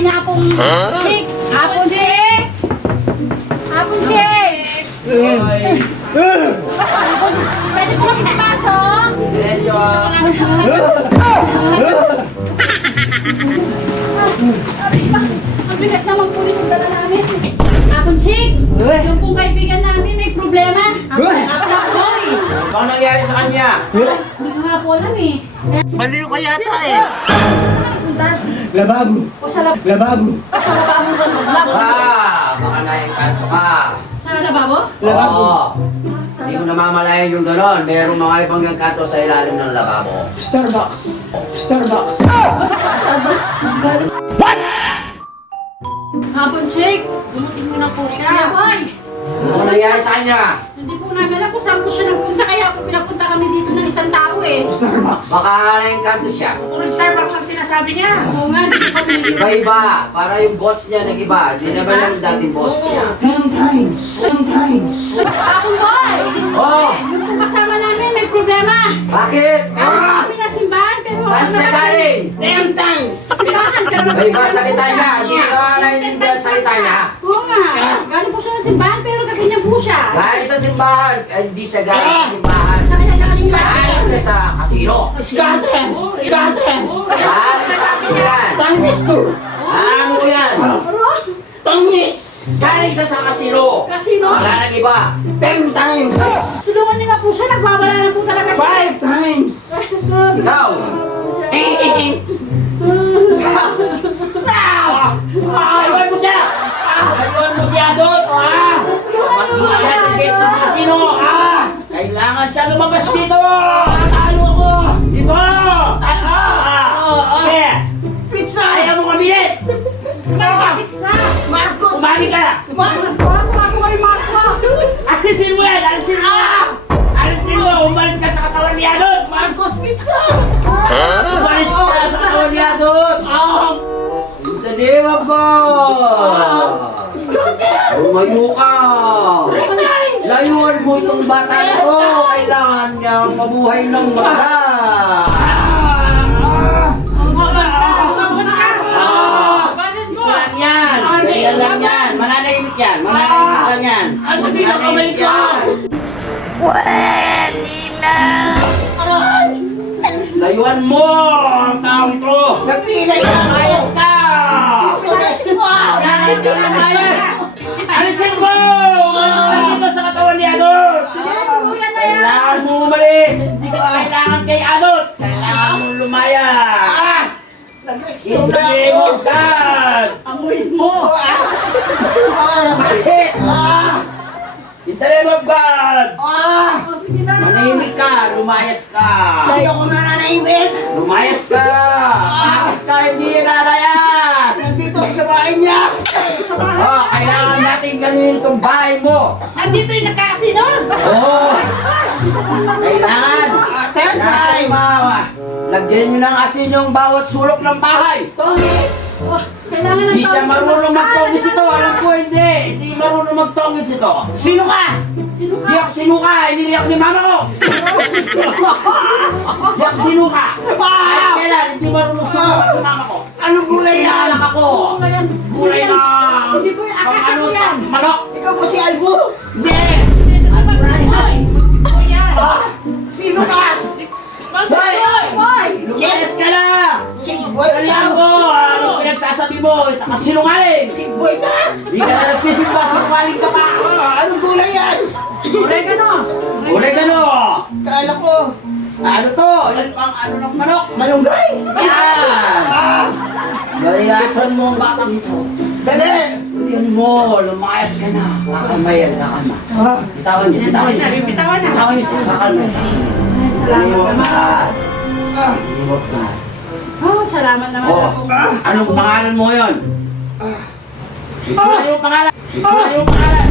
bahay niya pong chick. Hapon chick! Hapon chick! Pwede po kami pumasok? Diretso. Ang bigat naman po nito dala namin. Hapon chick! Yung pong kaibigan namin may problema. Hapon boy! Ano nangyari sa kanya? Hindi ko nga po alam eh. Baliw ka yata eh. Saan ka nagpunta? Lababo. O sa lababo? Lababo. Sa lababo ka lababo? Baka naengkanto ka. Sa lababo? Lababo. Oo. Hindi mo namamalayan yung gano'n. Merong mga ibang engkanto sa ilalim ng lababo. Starbucks. Starbucks. Hapon chick! Dumating mo na po siya. Boy! Ano nangyari sa kanya? Hindi ko namin alam kung saan po siya nagpunta kaya ako pinapunta kami dito ng isang tao eh. Starbucks. Baka naengkanto siya. Puro Starbucks ang sinasabi niya. Oo nga, hindi ko kami Iba-iba. Para yung boss niya nag-iba. Hindi naman yung dating boss niya. 10 times. 10 times. Hapon boy! Oh! Yung pong kasama namin may problema. Bakit? Galing kami na simbahan pero... Saan siya galing? 10 times. Simbahan pero... Iba-iba salita niya. Hindi ko naman naiintindihan ang salita niya. Oo nga. Galing po siya ng simbahan pero kaganyan po siya. Galing sa simbahan. Hindi siya galing sa simbahan. Sa kanya lang kami Galing siya sa kasino. Skaten. Skaten. Galing sa kasinoan. Times 2. Ano ko yan? Pero... Tangits. Galing siya sa kasino. Kasino? Wala nang iba. 10 times. Tulungan niyo na po siya. Nagwawala na po talaga siya. 5 times. Ikaw. Ayuan mo siya. Ayuan mo siya doon. Lumabas mo siya sa gate ng kasino. Kailangan siya lumabas dito. Talo ako. Dito. Sige. Pizza. Ayaw mo kabilit. Pizza! Marcos. Umali ka. Marcos! Wala ko kay Marcos! Alisin mo yan. Alisin mo. Alisin mo. Umalis ka sa katawan niya doon. Marcos Pizza. Umalis ka sa katawan niya doon. In the name of God. Lumayo ka. Layuan mo itong bata ito. Kailangan niya mabuhay ng maganda. Ito lang yan. Ganyan lang yan. Mananahimik yan. Mananahimik lang yan. Sabihin ang kamay ko. Layuan mo ang taong to. Napilay ka. Ayos ka. Kailangan ka ng ayos. Alisin mo. Alis ka dito sa katawan ni Adot. Kailangan mo umalis. Hindi ka kailangan kay Adot. Kailangan mo lumaya. Nag-reaction In the na name ako. of God. Amoy mo! Exit. In the name of God. O, sige na! Manahimik ka. Lumayas ka. Ayaw ko na nanahimik. Lumayas ka. Bakit ka hindi lalayas? Nandito ako sa bahay niya. Oh, kailangan natin ganin itong bahay mo. Nandito yung nagkakasino! Oo. Kailangan. 10 Kailangan times. mawa. Lagyan nyo ng asin yung bawat sulok ng bahay. Tangits. Oh, kailangan ng Hindi siya marunong magtongis ito. Alam ko hindi. Hindi marunong magtongis ito. Sino ka? Sino Hindi ka? ako sinuka. Hindi ako ni mama ko. Hindi ako sinuka. Kaya kailan hindi marunong sinuka sa mama ko. Anong gulay yan? Anak ako. Ano yan? Gulay na. Hindi po yung akasya ko yan! Manok. Ikaw po si Albo. Hindi. Hindi, sa Boy! Yan! Sino ka? Boy! Boy! Lumayas ka na. Chick boy Kailangan ka. mo. Anong pinagsasabi mo? Sa kasinungaling. Chick boy ka. Hindi ka na nagsisimba. Sinungaling ka pa. Anong gulay yan? Oregano! Oregano. Kala ko. Ano to? Yan pang ano ng manok. Malunggay. Yan. Baligasan mo ang batang ito. Dali. Yan mo. Lumayas ka na. Kakamayan. Kakalma. Bitawan niyo. Bitawan niyo. Bitawan na! Bitawan niyo siya. Kakalma. Ay, salamat naman! Limot na. Oh, salamat naman Oh, ako. anong pangalan mo yun? Ito na yung pangalan. Ito na yung pangalan.